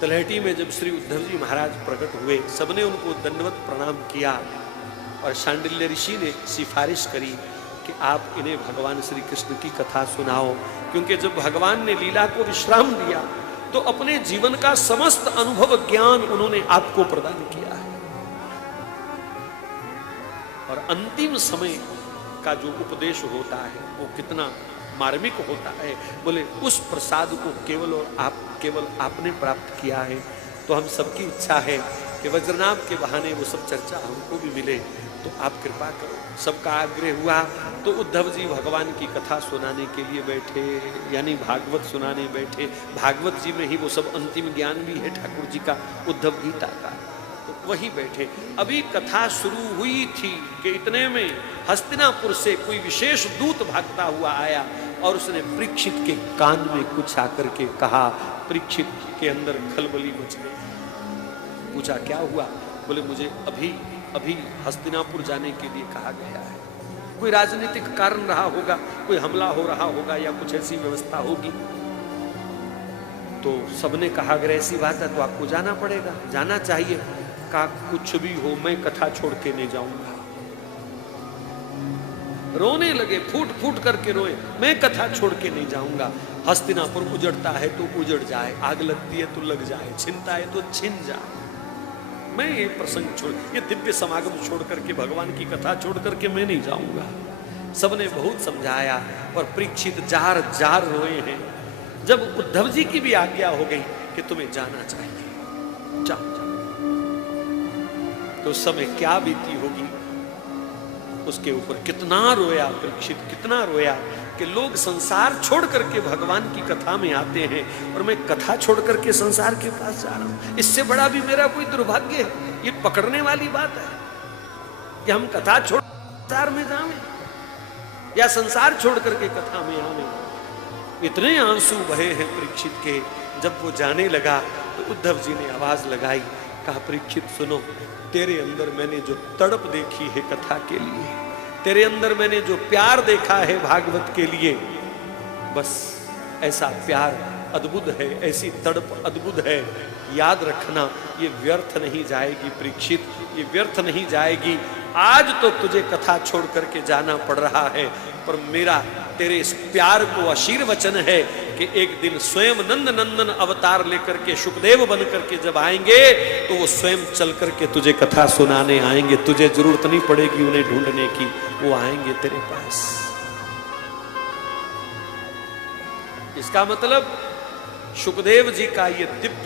तलहटी में जब श्री उद्धव जी महाराज प्रकट हुए, सबने उनको दंडवत प्रणाम किया और शांडिल्य ऋषि ने सिफारिश करी कि आप इन्हें भगवान श्री कृष्ण की कथा सुनाओ, क्योंकि जब भगवान ने लीला को विश्राम दिया तो अपने जीवन का समस्त अनुभव ज्ञान उन्होंने आपको प्रदान किया है। और अंतिम समय का जो उपदेश होता है वो कितना मार्मिक होता है। बोले उस प्रसाद को केवल आपने प्राप्त किया है। तो हम सबकी इच्छा है कि वज्रनाभ के बहाने वो सब चर्चा हमको भी मिले, तो आप कृपा करो। सबका आग्रह हुआ तो उद्धव जी भगवान की कथा सुनाने के लिए बैठे, यानी भागवत सुनाने बैठे। भागवत जी में ही वो सब अंतिम ज्ञान भी है ठाकुर जी का, उद्धव गीता का, तो वही बैठे। अभी कथा शुरू हुई थी कि इतने में हस्तिनापुर से कोई विशेष दूत भागता हुआ आया और उसने परीक्षित के कान में कुछ आकर के कहा। परीक्षित के अंदर खलबली मच गई। पूछा क्या हुआ? बोले मुझे अभी हस्तिनापुर जाने के लिए कहा गया है। कोई राजनीतिक कारण रहा होगा, कोई हमला हो रहा होगा या कुछ ऐसी व्यवस्था होगी। तो सबने कहा अगर ऐसी बात है तो आपको जाना पड़ेगा, जाना चाहिए। कहा कुछ भी हो मैं कथा छोड़ के नहीं जाऊंगा। रोने लगे, फूट फूट करके रोए, मैं कथा छोड़ के नहीं जाऊंगा। हस्तिनापुर उजड़ता है तो उजड़ जाए, आग लगती है तो लग जाए, छिनता है तो छिन जाए, मैं ये प्रसंग छोड़, ये दिव्य समागम छोड़ करके, भगवान की कथा छोड़ करके मैं नहीं जाऊंगा। सबने बहुत समझाया और परीक्षित जार जार रोए हैं। जब उद्धव जी की भी आज्ञा हो गई कि तुम्हें जाना चाहिए, जाओ, तो उस समय क्या बीती होगी उसके ऊपर। कितना रोया परीक्षित, कितना रोया कि लोग संसार छोड़ करके भगवान की कथा में आते हैं और मैं कथा छोड़ करके संसार के पास जा रहा हूं। इससे बड़ा भी मेरा कोई दुर्भाग्य है। ये पकड़ने वाली बात है कि हम कथा छोड़ संसार में जाएं या संसार छोड़ करके कथा में आवे। इतने आंसू बहे हैं परीक्षित के। जब वो जाने लगा तो उद्धव जी ने आवाज लगाई, कहा परीक्षित सुनो, तेरे अंदर मैंने जो तड़प देखी है कथा के लिए, तेरे अंदर मैंने जो प्यार देखा है भागवत के लिए, बस ऐसा प्यार अद्भुत है, ऐसी तड़प अद्भुत है। याद रखना ये व्यर्थ नहीं जाएगी परीक्षित, ये व्यर्थ नहीं जाएगी। आज तो तुझे कथा छोड़ करके जाना पड़ रहा है, पर मेरा तेरे इस प्यार को आशीर्वचन है कि एक दिन स्वयं नंद नंदन अवतार लेकर के सुखदेव बन करके जब आएंगे तो वो स्वयं चल करके तुझे कथा सुनाने आएंगे। तुझे जरूरत नहीं पड़ेगी उन्हें ढूंढने की, वो आएंगे तेरे पास। इसका मतलब सुखदेव जी का ये दिव्य